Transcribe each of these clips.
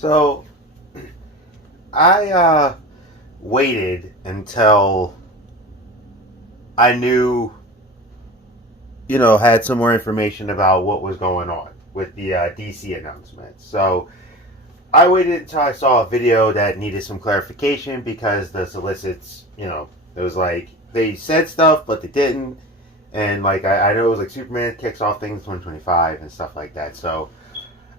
So I waited until I knew, had some more information about what was going on with the DC announcement. So I waited until I saw a video that needed some clarification because the solicits, it was like they said stuff but they didn't, and like I know it was like Superman kicks off things 2025 and stuff like that. So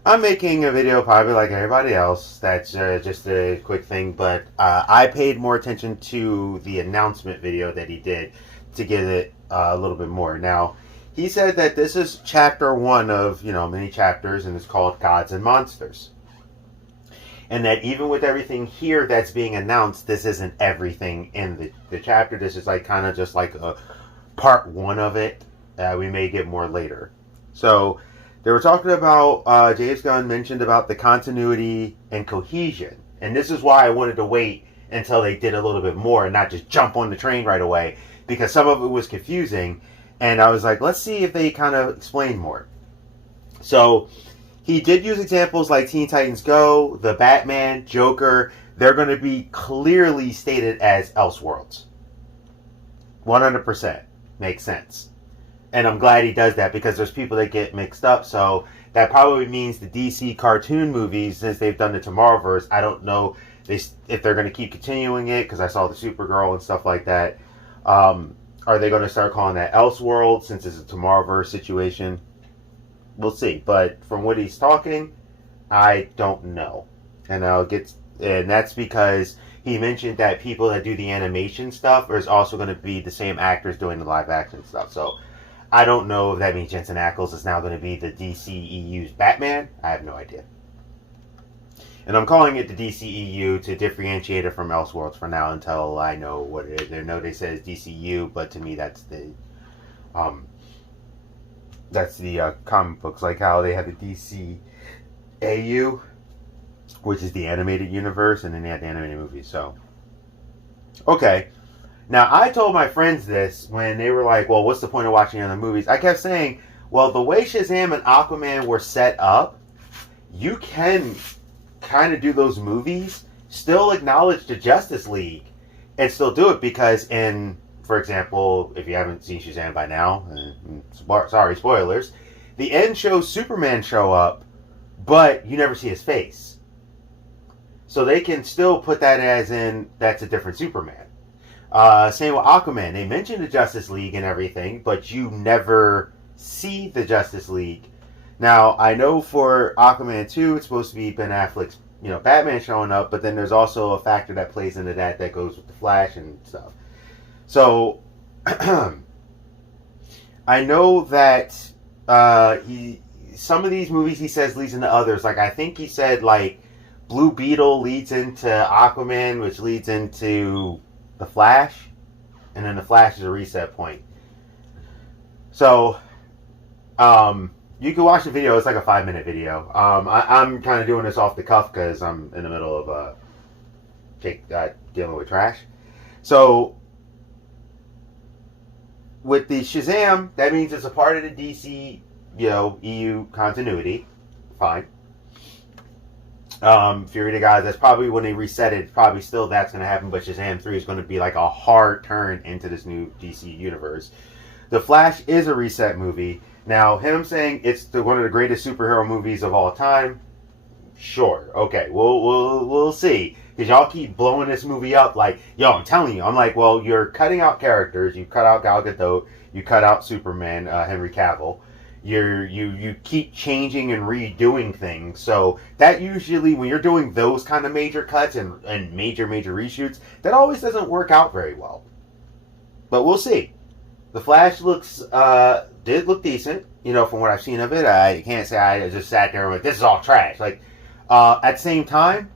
I'm making a video probably like everybody else. That's just a quick thing, but I paid more attention to the announcement video that he did to get it a little bit more. Now, he said that this is chapter one of many chapters, and it's called Gods and Monsters. And that even with everything here that's being announced, this isn't everything in the chapter. This is like kind of just like a part one of it. We may get more later. So they were talking about, James Gunn mentioned about the continuity and cohesion. And this is why I wanted to wait until they did a little bit more and not just jump on the train right away, because some of it was confusing. And I was like, let's see if they kind of explain more. So he did use examples like Teen Titans Go, the Batman, Joker. They're going to be clearly stated as Elseworlds. 100% makes sense. And I'm glad he does that because there's people that get mixed up. So that probably means the DC cartoon movies, since they've done the Tomorrowverse, I don't know if they're going to keep continuing it, because I saw the Supergirl and stuff like that. Are they going to start calling that Elseworld since it's a Tomorrowverse situation? We'll see. But from what he's talking, I don't know. And that's because he mentioned that people that do the animation stuff is also going to be the same actors doing the live action stuff. So I don't know if that means Jensen Ackles is now going to be the DCEU's Batman. I have no idea. And I'm calling it the DCEU to differentiate it from Elseworlds for now until I know what it is. I know they said it's DCU, but to me that's the comic books, like how they have the DCAU, which is the animated universe, and then they have the animated movies. So, okay. Now, I told my friends this when they were like, well, what's the point of watching other movies? I kept saying, well, the way Shazam and Aquaman were set up, you can kind of do those movies, still acknowledge the Justice League, and still do it, because for example, if you haven't seen Shazam by now, sorry, spoilers, the end shows Superman show up, but you never see his face. So they can still put that as in, that's a different Superman. Same with Aquaman. They mention the Justice League and everything, but you never see the Justice League. Now, I know for Aquaman 2, it's supposed to be Ben Affleck's, Batman showing up, but then there's also a factor that plays into that goes with the Flash and stuff. So, I know that some of these movies he says leads into others. Like, I think he said, like, Blue Beetle leads into Aquaman, which leads into the Flash, and then the Flash is a reset point. So, you can watch the video. It's like a 5-minute video. I'm kind of doing this off the cuff because I'm in the middle of dealing with trash. So, with the Shazam, that means it's a part of the DC, EU continuity. Fine. Fury of the Gods, that's probably when they reset it, probably still that's going to happen, but Shazam 3 is going to be like a hard turn into this new DC universe. The Flash is a reset movie. Now, him saying it's one of the greatest superhero movies of all time, sure, okay, we'll see. Because y'all keep blowing this movie up like, yo, I'm telling you. I'm like, well, you're cutting out characters. You cut out Gal Gadot. You cut out Superman, Henry Cavill. You keep changing and redoing things. So that usually, when you're doing those kind of major cuts and major reshoots, that always doesn't work out very well. But we'll see. The Flash did look decent, from what I've seen of it. I can't say I just sat there and went, this is all trash. Like, at the same time,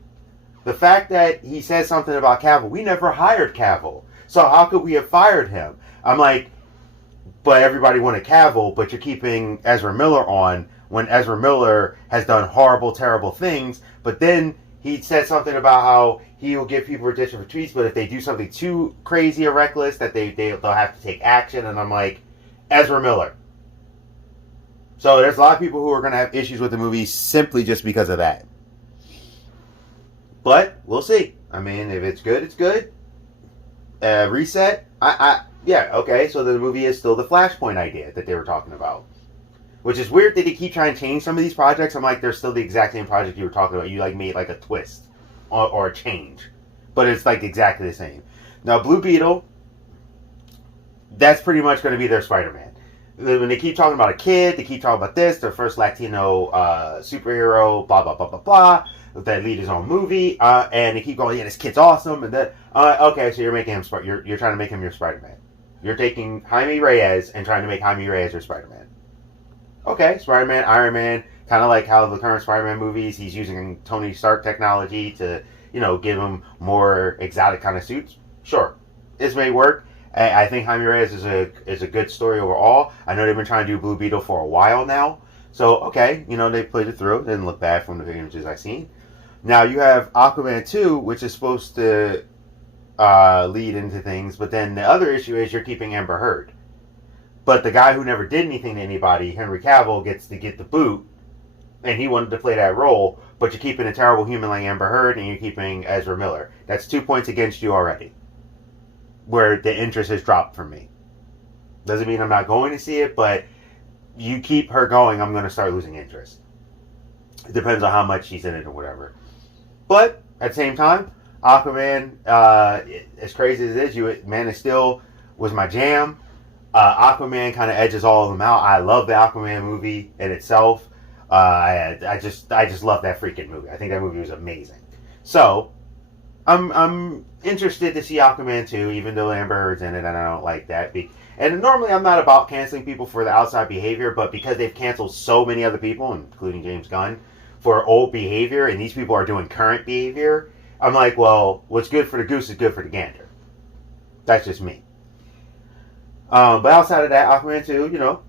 the fact that he said something about Cavill, we never hired Cavill. So how could we have fired him? I'm like, but everybody wanted Cavill, but you're keeping Ezra Miller on when Ezra Miller has done horrible, terrible things. But then he said something about how he will give people redemption for tweets, but if they do something too crazy or reckless, that they'll have to take action. And I'm like, Ezra Miller. So there's a lot of people who are going to have issues with the movie simply just because of that. But we'll see. I mean, if it's good, it's good. Reset. Yeah, okay. So the movie is still the Flashpoint idea that they were talking about, which is weird that they keep trying to change some of these projects. I'm like, they're still the exact same project you were talking about. You like made like a twist or a change, but it's like exactly the same. Now, Blue Beetle, that's pretty much going to be their Spider-Man. When they keep talking about a kid, they keep talking about this, their first Latino superhero, blah, blah, blah, blah, blah, that lead his own movie, and they keep going, yeah, this kid's awesome, and then, okay, so you're making him, you're trying to make him your Spider-Man. You're taking Jaime Reyes and trying to make Jaime Reyes your Spider-Man. Okay, Spider-Man, Iron Man, kind of like how the current Spider-Man movies, he's using Tony Stark technology to, give him more exotic kind of suits. Sure, this may work. I think Jaime Reyes is a good story overall. I know they've been trying to do Blue Beetle for a while now. So, okay, they played it through. It didn't look bad from the images I've seen. Now, you have Aquaman 2, which is supposed to lead into things. But then the other issue is you're keeping Amber Heard. But the guy who never did anything to anybody, Henry Cavill, gets to get the boot. And he wanted to play that role. But you're keeping a terrible human like Amber Heard, and you're keeping Ezra Miller. That's 2 points against you already, where the interest has dropped for me. Doesn't mean I'm not going to see it, but you keep her going, I'm going to start losing interest. It depends on how much she's in it or whatever. But at the same time, Aquaman, as crazy as it is, Man of Steel was my jam. Aquaman kind of edges all of them out. I love the Aquaman movie in itself. I just love that freaking movie. I think that movie was amazing. So I'm interested to see Aquaman 2, even though Amber Heard's in it, and I don't like that. And normally I'm not about canceling people for the outside behavior, but because they've canceled so many other people, including James Gunn, for old behavior, and these people are doing current behavior, I'm like, well, what's good for the goose is good for the gander. That's just me. But outside of that, Aquaman 2,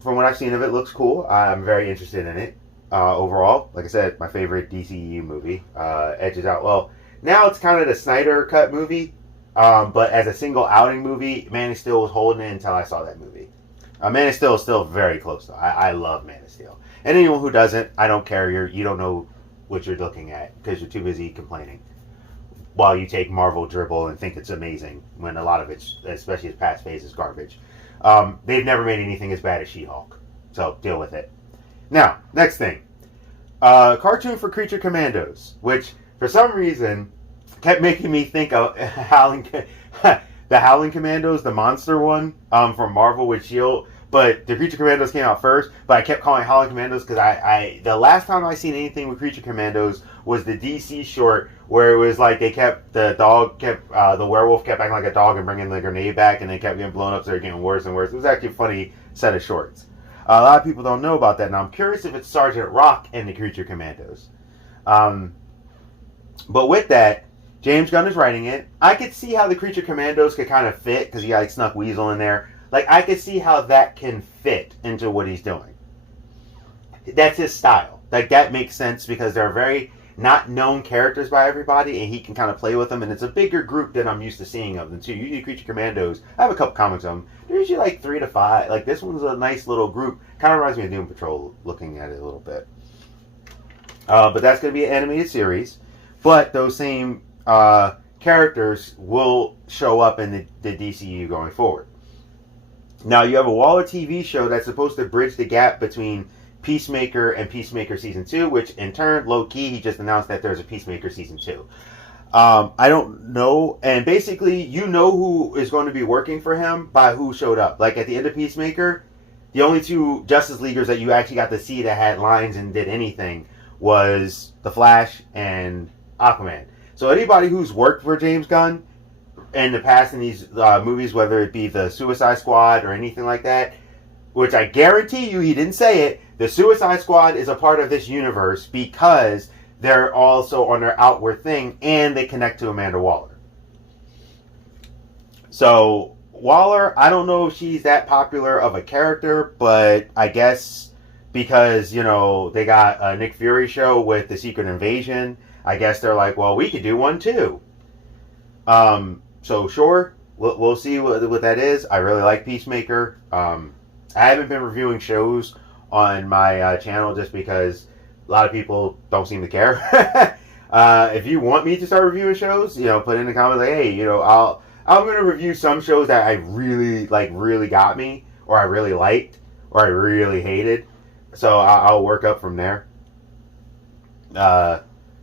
from what I've seen of it, looks cool. I'm very interested in it. Overall, like I said, my favorite DCEU movie. Edges out, well, now it's kind of the Snyder Cut movie, but as a single outing movie, Man of Steel was holding it until I saw that movie. Man of Steel is still very close, though. I love Man of Steel. And anyone who doesn't, I don't care. You don't know what you're looking at because you're too busy complaining while you take Marvel dribble and think it's amazing when a lot of it, especially its past phase, is garbage. They've never made anything as bad as She-Hulk, so deal with it. Now, next thing. Cartoon for Creature Commandos, which for some reason kept making me think of the Howling Commandos, the monster one from Marvel with S.H.I.E.L.D. But the Creature Commandos came out first, but I kept calling it Howling Commandos because the last time I seen anything with Creature Commandos was the DC short where it was like the werewolf kept acting like a dog and bringing the grenade back, and they kept getting blown up, so they're getting worse and worse. It was actually a funny set of shorts. A lot of people don't know about that, and I'm curious if it's Sergeant Rock and the Creature Commandos. But with that, James Gunn is writing it. I could see how the Creature Commandos could kind of fit, because he snuck Weasel in there. Like, I could see how that can fit into what he's doing. That's his style. Like, that makes sense because they're very not known characters by everybody, and he can kind of play with them, and it's a bigger group than I'm used to seeing of them, too. Usually Creature Commandos, I have a couple comics of them, they're usually like 3 to 5. Like, this one's a nice little group. Kind of reminds me of Doom Patrol, looking at it a little bit. But that's going to be an animated series. But those same characters will show up in the DCU going forward. Now, you have a Waller TV show that's supposed to bridge the gap between Peacemaker and Peacemaker Season 2, which in turn, low-key, he just announced that there's a Peacemaker Season 2. I don't know, and basically, you know who is going to be working for him by who showed up. Like, at the end of Peacemaker, the only 2 Justice Leaguers that you actually got to see that had lines and did anything was The Flash and Aquaman. So anybody who's worked for James Gunn in the past in these movies, whether it be the Suicide Squad or anything like that, which I guarantee you he didn't say it, the Suicide Squad is a part of this universe because they're also on their outward thing and they connect to Amanda Waller. So Waller, I don't know if she's that popular of a character, but I guess because, they got a Nick Fury show with the Secret Invasion, I guess they're like, well, we could do one too. So sure, we'll see what that is. I really like Peacemaker. I haven't been reviewing shows on my channel just because a lot of people don't seem to care. If you want me to start reviewing shows, put in the comments like, hey, I'm gonna review some shows that I really got me, or I really liked, or I really hated. So I'll work up from there.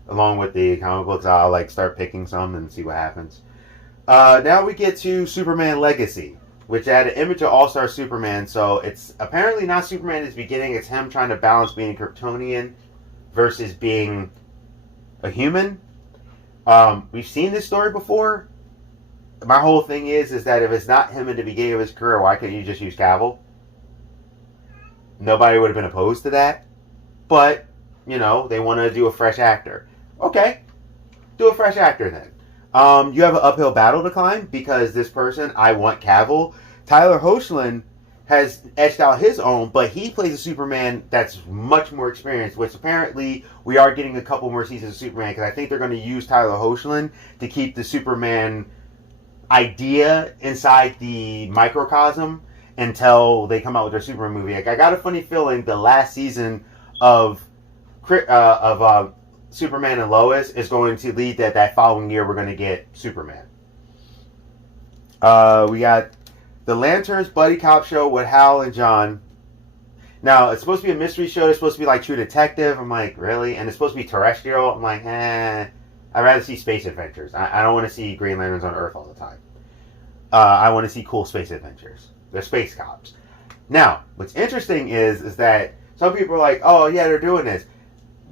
Along with the comic books, I'll start picking some and see what happens. Now we get to Superman Legacy, which had an image of All-Star Superman. So it's apparently not Superman at the beginning. It's him trying to balance being a Kryptonian versus being a human. We've seen this story before. My whole thing is that if it's not him at the beginning of his career, why couldn't you just use Cavill? Nobody would have been opposed to that. But, they want to do a fresh actor. Okay, do a fresh actor then. You have an uphill battle to climb because this person, I want Cavill. Tyler Hoechlin has etched out his own, but he plays a Superman that's much more experienced, which apparently we are getting a couple more seasons of Superman because I think they're going to use Tyler Hoechlin to keep the Superman idea inside the microcosm until they come out with their Superman movie. I got a funny feeling the last season of Superman and Lois is going to lead that following year we're going to get Superman. We got the Lanterns Buddy Cop show with Hal and John. Now, it's supposed to be a mystery show. It's supposed to be like True Detective. I'm like, really? And it's supposed to be terrestrial. I'm like, I'd rather see space adventures. I don't want to see Green Lanterns on Earth all the time. I want to see cool space adventures. They're space cops. Now, what's interesting is that some people are like, oh, yeah, they're doing this.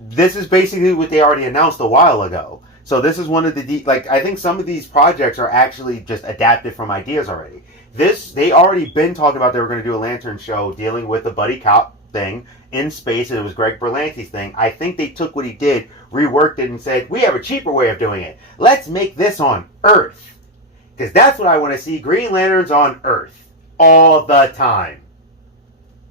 This is basically what they already announced a while ago. So this is one of the... I think some of these projects are actually just adapted from ideas already. They already been talking about they were going to do a Lantern show dealing with the buddy cop thing in space, and it was Greg Berlanti's thing. I think they took what he did, reworked it, and said, we have a cheaper way of doing it. Let's make this on Earth. Because that's what I want to see. Green Lanterns on Earth. All the time.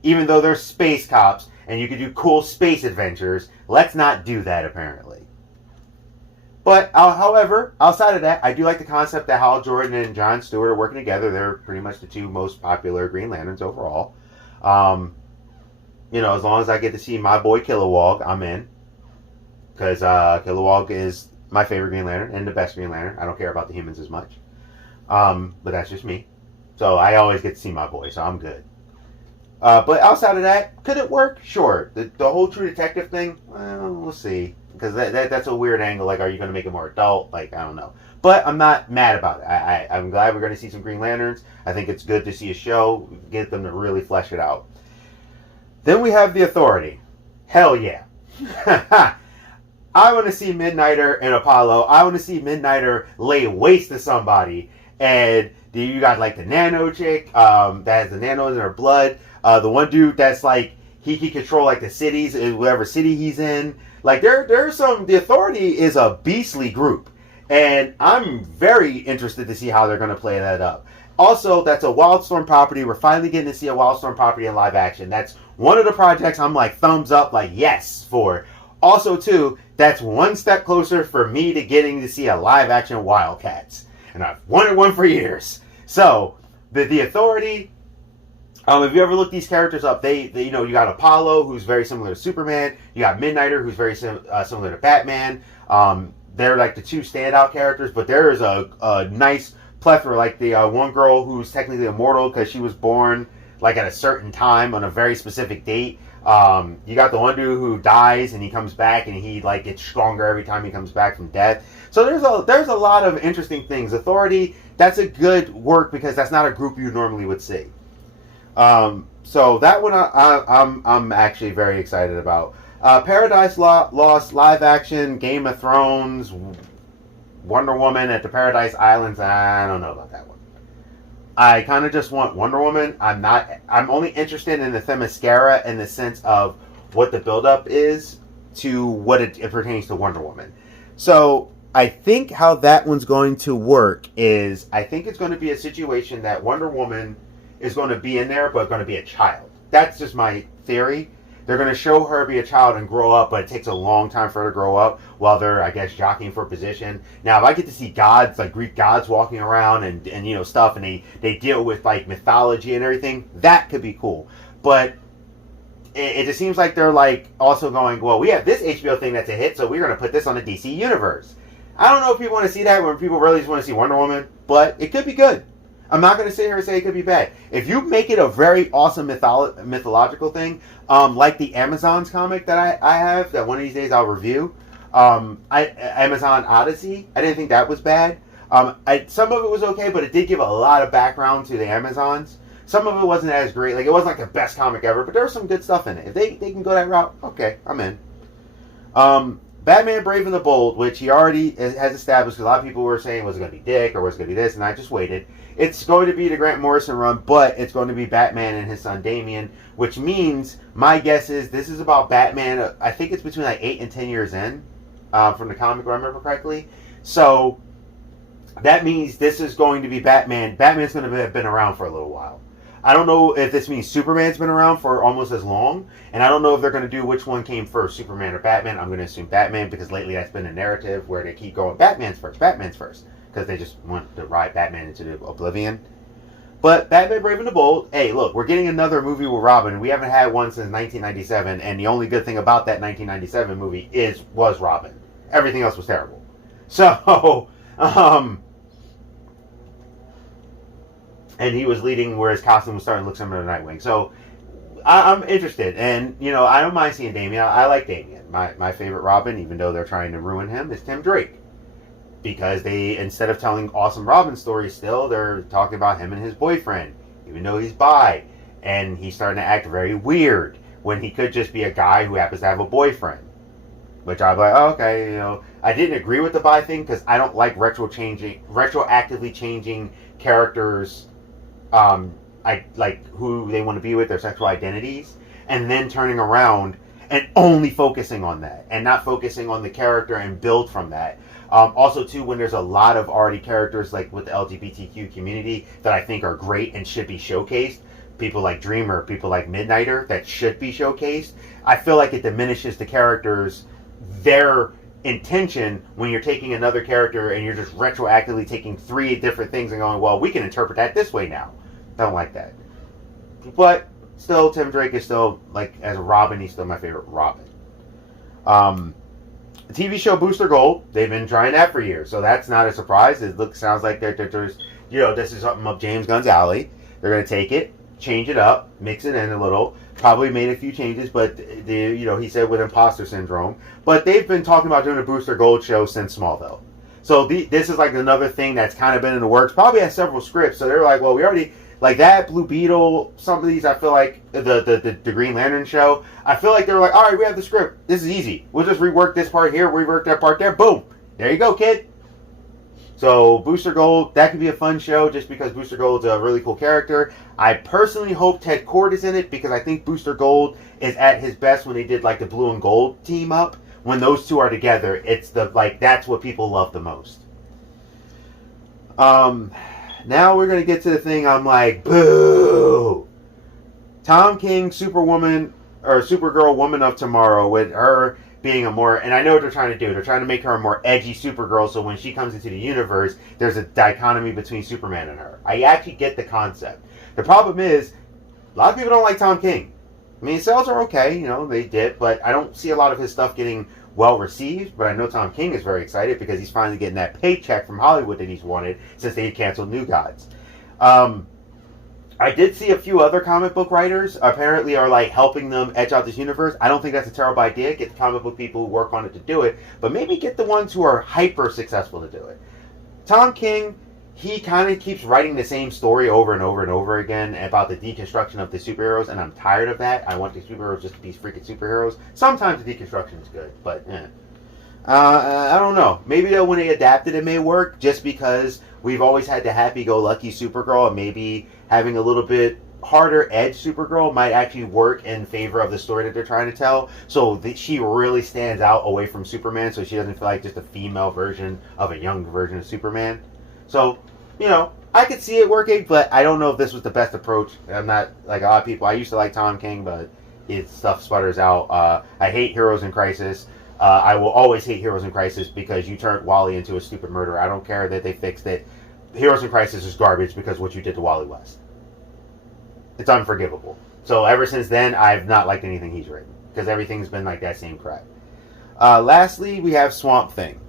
Even though they're space cops, and you can do cool space adventures, let's not do that, apparently. But, however, outside of that, I do like the concept that Hal Jordan and John Stewart are working together. They're pretty much the two most popular Green Lanterns overall. As long as I get to see my boy Kilowog, I'm in. Because Kilowog is my favorite Green Lantern and the best Green Lantern. I don't care about the humans as much. But that's just me. So I always get to see my boy, so I'm good. But outside of that, could it work? Sure. The whole True Detective thing, well, we'll see. Because that's a weird angle. Like, are you going to make it more adult? Like, I don't know. But I'm not mad about it. I'm glad we're going to see some Green Lanterns. I think it's good to see a show, get them to really flesh it out. Then we have The Authority. Hell yeah. I want to see Midnighter and Apollo. I want to see Midnighter lay waste to somebody. And you got, the nano chick that has the nanos in her blood. The one dude that's, he can control, the cities, in whatever city he's in. There's some... The Authority is a beastly group. And I'm very interested to see how they're going to play that up. Also, that's a Wildstorm property. We're finally getting to see a Wildstorm property in live action. That's one of the projects I'm thumbs up, yes, for. Also, too, that's one step closer for me to getting to see a live action Wildcats. And I've wanted one for years. So, the Authority... if you ever look these characters up, they you got Apollo, who's very similar to Superman. You got Midnighter, who's very similar to Batman. They're the two standout characters, but there is a nice plethora. The one girl who's technically immortal because she was born at a certain time on a very specific date. You got the one dude who dies and he comes back and he gets stronger every time he comes back from death. So there's a lot of interesting things. Authority, that's a good work because that's not a group you normally would see. So that one I'm actually very excited about. Paradise Lost live action, Game of Thrones, Wonder Woman at the Paradise Islands. I don't know about that one. I kind of just want Wonder Woman. I'm only interested in the Themyscira in the sense of what the buildup is to what it pertains to Wonder Woman. So I think how that one's going to work is I think it's going to be a situation that Wonder Woman is going to be in there, but going to be a child. That's just my theory. They're going to show her be a child and grow up, but it takes a long time for her to grow up while they're, I guess, jockeying for position. Now, if I get to see gods, Greek gods walking around and stuff, and they deal with, mythology and everything, that could be cool. But it just seems like they're like also going, well, we have this HBO thing that's a hit, so we're going to put this on the DC universe. I don't know if people want to see that when people really just want to see Wonder Woman, but it could be good. I'm not going to sit here and say it could be bad. If you make it a very awesome mythological thing, like the Amazons comic that I have, that one of these days I'll review, Amazon Odyssey, I didn't think that was bad. Some of it was okay, but it did give a lot of background to the Amazons. Some of it wasn't as great. Like, it wasn't like the best comic ever, but there was some good stuff in it. If they can go that route, okay, I'm in. Batman Brave and the Bold, which he already has established, because a lot of people were saying, was it going to be Dick, or was it going to be this, and I just waited. It's going to be the Grant Morrison run, but it's going to be Batman and his son Damian, which means, my guess is, this is about Batman, I think it's between like 8 and 10 years in, from the comic, if I remember correctly. So, that means this is going to be Batman. Batman's going to have been around for a little while. I don't know if this means Superman's been around for almost as long, and I don't know if they're going to do which one came first, Superman or Batman. I'm going to assume Batman, because lately that's been a narrative where they keep going Batman's first, because they just want to ride Batman into the oblivion. But Batman Brave and the Bold, hey, look, we're getting another movie with Robin. We haven't had one since 1997, and the only good thing about that 1997 movie was Robin. Everything else was terrible. So, and he was leading where his costume was starting to look similar to Nightwing. So I'm interested. And, I don't mind seeing Damian. I like Damian. My favorite Robin, even though they're trying to ruin him, is Tim Drake. Because they, instead of telling awesome Robin stories still, they're talking about him and his boyfriend, even though he's bi. And he's starting to act very weird when he could just be a guy who happens to have a boyfriend. Which I'm like, oh, okay, I didn't agree with the bi thing because I don't like retroactively changing characters' I like who they want to be with, their sexual identities, and then turning around and only focusing on that and not focusing on the character and build from that. Also, too, when there's a lot of already characters like with the LGBTQ community that I think are great and should be showcased, people like Dreamer, people like Midnighter that should be showcased, I feel like it diminishes the characters, their intention when you're taking another character and you're just retroactively taking 3 different things and going, well, we can interpret that this way now. Don't like that. But still, Tim Drake is still, like, as a Robin, he's still my favorite Robin. The TV show Booster Gold, they've been trying that for years, so that's not a surprise. It sounds like there's, this is something up James Gunn's alley. They're going to take it, change it up, mix it in a little, probably made a few changes, but, he said with imposter syndrome. But they've been talking about doing a Booster Gold show since Smallville. So this is like another thing that's kind of been in the works, probably has several scripts, so they're like, well, we already... Like that, Blue Beetle, some of these, I feel like, the Green Lantern show, I feel like they're like, all right, we have the script. This is easy. We'll just rework this part here, rework that part there. Boom. There you go, kid. So, Booster Gold, that could be a fun show just because Booster Gold's a really cool character. I personally hope Ted Kord is in it because I think Booster Gold is at his best when they did, like, the Blue and Gold team up. When those two are together, it's that's what people love the most. Now we're going to get to the thing I'm like, boo! Tom King, Superwoman, or Supergirl, Woman of Tomorrow, with her being a more, and I know what they're trying to do, they're trying to make her a more edgy Supergirl, so when she comes into the universe, there's a dichotomy between Superman and her. I actually get the concept. The problem is, a lot of people don't like Tom King. I mean, sales are okay, they did, but I don't see a lot of his stuff getting well received, but I know Tom King is very excited because he's finally getting that paycheck from Hollywood that he's wanted since they canceled New Gods. I did see a few other comic book writers apparently are like helping them edge out this universe. I don't think that's a terrible idea. Get the comic book people who work on it to do it, but maybe get the ones who are hyper successful to do it. Tom King, he kind of keeps writing the same story over and over and over again about the deconstruction of the superheroes, and I'm tired of that. I want the superheroes just to be freaking superheroes. Sometimes the deconstruction is good, but I don't know. Maybe when they adapt it may work, just because we've always had the happy-go-lucky Supergirl, and maybe having a little bit harder edge Supergirl might actually work in favor of the story that they're trying to tell. So she really stands out away from Superman, so she doesn't feel like just a female version of a young version of Superman. So, I could see it working, but I don't know if this was the best approach. I'm not like a lot of people. I used to like Tom King, but his stuff sputters out. I hate Heroes in Crisis. I will always hate Heroes in Crisis because you turned Wally into a stupid murderer. I don't care that they fixed it. Heroes in Crisis is garbage because what you did to Wally West. It's unforgivable. So ever since then, I've not liked anything he's written because everything's been like that same crap. Lastly, we have Swamp Thing.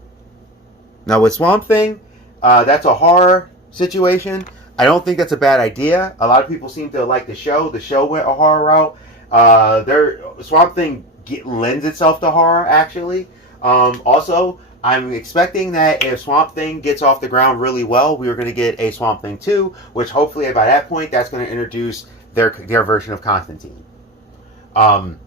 Now with Swamp Thing, that's a horror situation. I don't think that's a bad idea. A lot of people seem to like the show. The show went a horror route. Swamp Thing lends itself to horror, actually. Also, I'm expecting that if Swamp Thing gets off the ground really well, we are going to get a Swamp Thing 2, which hopefully by that point, that's going to introduce their version of Constantine. And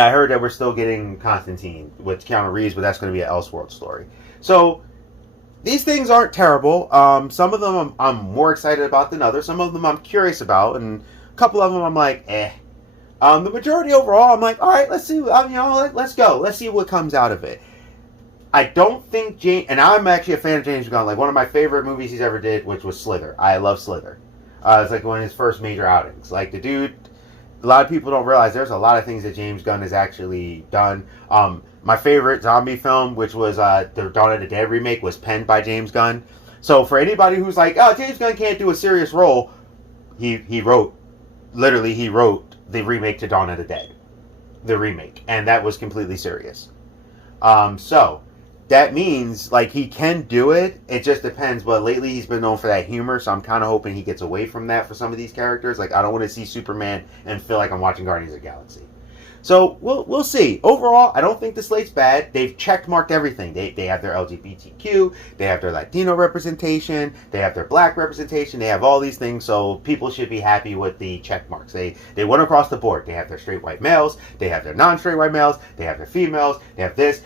I heard that we're still getting Constantine with Keanu Reeves, but that's going to be an Elseworld story. So these things aren't terrible. Some of them I'm more excited about than others. Some of them I'm curious about, and a couple of them I'm like, eh. The majority overall, I'm like, all right, let's see. Let's go. Let's see what comes out of it. I don't think James, and I'm actually a fan of James Gunn. Like one of my favorite movies he's ever did, which was Slither. I love Slither. It's like one of his first major outings. Like the dude, a lot of people don't realize there's a lot of things that James Gunn has actually done. My favorite zombie film, which was the Dawn of the Dead remake, was penned by James Gunn. So for anybody who's like, oh, James Gunn can't do a serious role, he wrote the remake to Dawn of the Dead, the remake, and that was completely serious. So that means like he can do it. It just depends. But lately he's been known for that humor, so I'm kind of hoping he gets away from that for some of these characters. Like I don't want to see Superman and feel like I'm watching Guardians of the Galaxy. So we'll see. Overall, I don't think the slate's bad. They've check-marked everything. They have their LGBTQ, they have their Latino representation, they have their black representation, they have all these things, so people should be happy with the check marks. They went across the board. They have their straight white males, they have their non-straight white males, they have their females, they have this,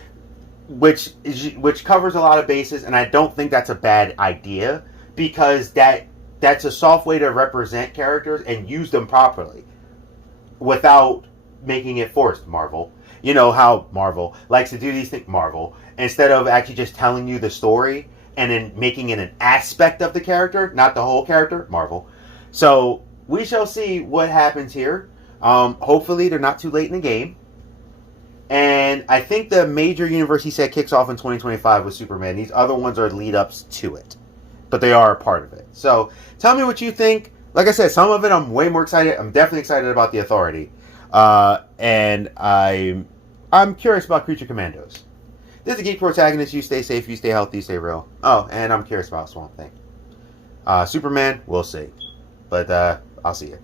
which covers a lot of bases, and I don't think that's a bad idea, because that's a soft way to represent characters and use them properly without making it forced. Marvel, you know how Marvel likes to do these things. Marvel, instead of actually just telling you the story and then making it an aspect of the character, not the whole character. Marvel. So we shall see what happens here. Hopefully they're not too late in the game. And I think the major universe he said kicks off in 2025 with Superman. These other ones are lead-ups to it, but they are a part of it. So tell me what you think. Like I said, some of it I'm way more excited. I'm definitely excited about The Authority. And I'm curious about Creature Commandos. This is a Geek Protagonist. You stay safe, you stay healthy, you stay real. Oh, and I'm curious about Swamp Thing. Superman, we'll see. But I'll see you.